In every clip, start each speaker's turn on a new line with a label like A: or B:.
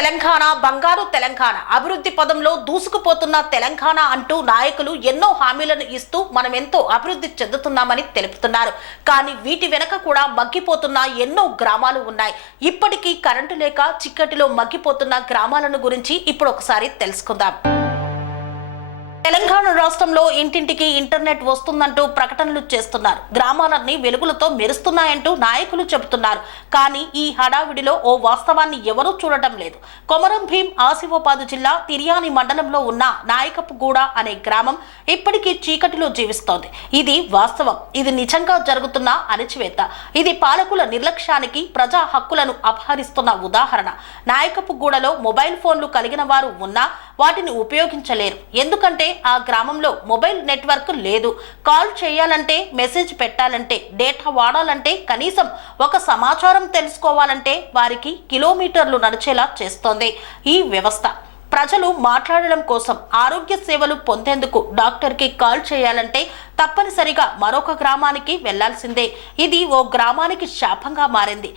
A: తెలంగాణ బంగారు తెలంగాణ. అభివృద్ధి పదంలో దూసుకుపోతున్న తెలంగాణ అంటూ నాయకులు ఎన్నో హామీలను ఇస్తూ మనం ఎంతో అభివృద్ధి చెందుతున్నామని తెలుపుతున్నారు. కానీ వీటి వెనక కూడా మగ్గిపోతున్న ఎన్నో గ్రామాలు ఉన్నాయి. ఇప్పటికీ కరెంటు లేక చిక్కటిలో మగ్గిపోతున్న గ్రామాలను గురించి ఇప్పుడు ఒకసారి తెలుసుకుందాం. తెలంగాణ రాష్ట్రంలో ఇంటింటికి ఇంటర్నెట్ వస్తుందంటూ ప్రకటనలు చేస్తున్నారు. గ్రామాలన్నీ వెలుగులతో మెరుస్తున్నాయంటూ నాయకులు చెబుతున్నారు. కానీ ఈ హడావిడిలో ఓ వాస్తవాన్ని ఎవరూ చూడటం లేదు. కొమరం భీం ఆసిఫాబాద్ జిల్లా తిరియాని మండలంలో ఉన్న నాయకపుగూడ అనే గ్రామం ఇప్పటికీ చీకటిలో జీవిస్తోంది. ఇది వాస్తవం. ఇది నిజంగా జరుగుతున్న అణచివేత. ఇది పాలకుల నిర్లక్ష్యానికి ప్రజా హక్కులను అపహరిస్తున్న ఉదాహరణ. నాయకపుగూడలో మొబైల్ ఫోన్లు కలిగిన వారు ఉన్నా వాటిని ఉపయోగించలేరు. ఎందుకంటే ఆ గ్రామంలో మొబైల్ నెట్వర్క్ లేదు. కాల్ చేయాలంటే మెసేజ్ పెట్టాలంటే డేటా వాడాలంటే కనీసం ఒక సమాచారం తెలుసుకోవాలంటే వారికి కిలోమీటర్లు నడిచేలా చేస్తోంది ఈ వ్యవస్థ. ప్రజలు మాట్లాడడం కోసం ఆరోగ్య సేవలు పొందేందుకు డాక్టర్కి కాల్ చేయాలంటే తప్పనిసరిగా మరొక గ్రామానికి వెళ్ళాల్సిందే. ఇది ఓ గ్రామానికి శాపంగా మారింది.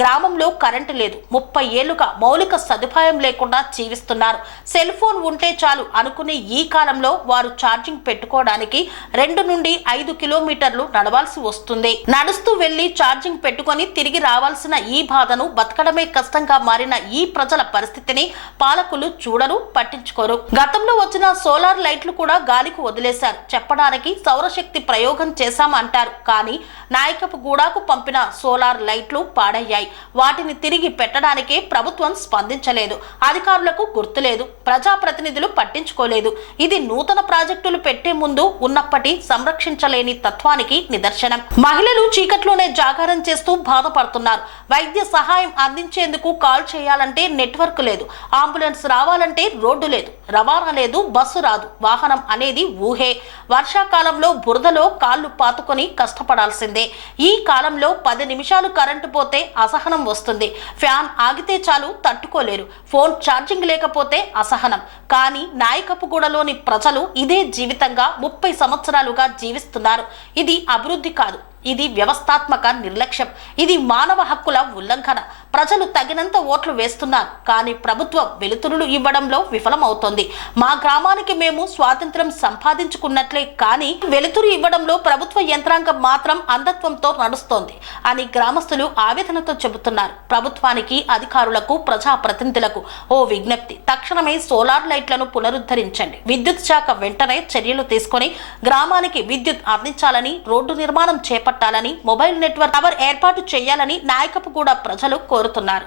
A: గ్రామంలో కరెంటు లేదు. ముప్పై ఏళ్ళుగా మౌలిక సదుపాయం లేకుండా జీవిస్తున్నారు. సెల్ ఫోన్ ఉంటే చాలు అనుకునే ఈ కాలంలో వారు ఛార్జింగ్ పెట్టుకోవడానికి రెండు నుండి ఐదు కిలోమీటర్లు నడవాల్సి వస్తుంది. నడుస్తూ వెళ్ళి ఛార్జింగ్ పెట్టుకొని తిరిగి రావాల్సిన ఈ బాధను బతకడమే కష్టంగా మారిన ఈ ప్రజల పరిస్థితిని పాలకులు చూడరు పట్టించుకోరు. గతంలో వచ్చిన సోలార్ లైట్లు కూడా గాలికి వదిలేశారు. చెప్పడానికి సౌరశక్తి ప్రయోగం చేశామంటారు. కానీ నాయకపు గూడాకు పంపిన సోలార్ లైట్లు పాడయ్యాయి. వాటిని తిరిగి పెట్టడానికే ప్రభుత్వం స్పందించలేదు. అధికారులకు గుర్తులేదు. ప్రజాప్రతినిధులు పట్టించుకోలేదు. ఇది నూతన ప్రాజెక్టులు పెట్టే ముందు ఉన్నప్పటి సంరక్షించలేని తత్వానికి నిదర్శనం. మహిళలు చీకట్లోనే జాగారం చేస్తూ బాధపడుతున్నారు. వైద్య సహాయం అందించేందుకు కాల్ చేయాలంటే నెట్వర్క్ లేదు. అంబులెన్స్ రావాలంటే రోడ్డు లేదు. రవాణా లేదు బస్సు రాదు. వాహనం అనేది ఊహే. వర్షాకాలంలో బురదలో కాళ్ళు పాతుకొని కష్టపడాల్సిందే. ఈ కాలంలో పది నిమిషాలు కరెంటు పోతే అసహనం వస్తుంది. ఫ్యాన్ ఆగితే చాలు తట్టుకోలేరు. ఫోన్ ఛార్జింగ్ లేకపోతే అసహనం. కానీ నాయకపుగూడలోని ప్రజలు ఇదే జీవితంగా ముప్పై సంవత్సరాలుగా జీవిస్తున్నారు. ఇది అభివృద్ధి కాదు. ఇది వ్యవస్థాత్మక నిర్లక్ష్యం. ఇది మానవ హక్కుల ఉల్లంఘన. ప్రజలు తగినంత ఓట్లు వేస్తున్నారు కానీ ప్రభుత్వం వెలుతురులు ఇవ్వడంలో విఫలమవుతోంది. మా గ్రామానికి మేము స్వాతంత్రం సంపాదించుకున్నట్లే కానీ వెలుతురు ఇవ్వడంలో ప్రభుత్వ యంత్రాంగం మాత్రం అంధత్వంతో నడుస్తోంది అని గ్రామస్తులు ఆవేదనతో చెబుతున్నారు. ప్రభుత్వానికి అధికారులకు ప్రజాప్రతినిధులకు ఓ విజ్ఞప్తి. తక్షణమే సోలార్ లైట్లను పునరుద్ధరించండి. విద్యుత్ శాఖ వెంటనే చర్యలు తీసుకొని గ్రామానికి విద్యుత్ అందించాలని రోడ్డు నిర్మాణం చేపట్టాలని మొబైల్ నెట్వర్క్ టవర్ ఏర్పాటు చేయాలని నాయకపు కూడా ప్రజలు కోరుతున్నారు.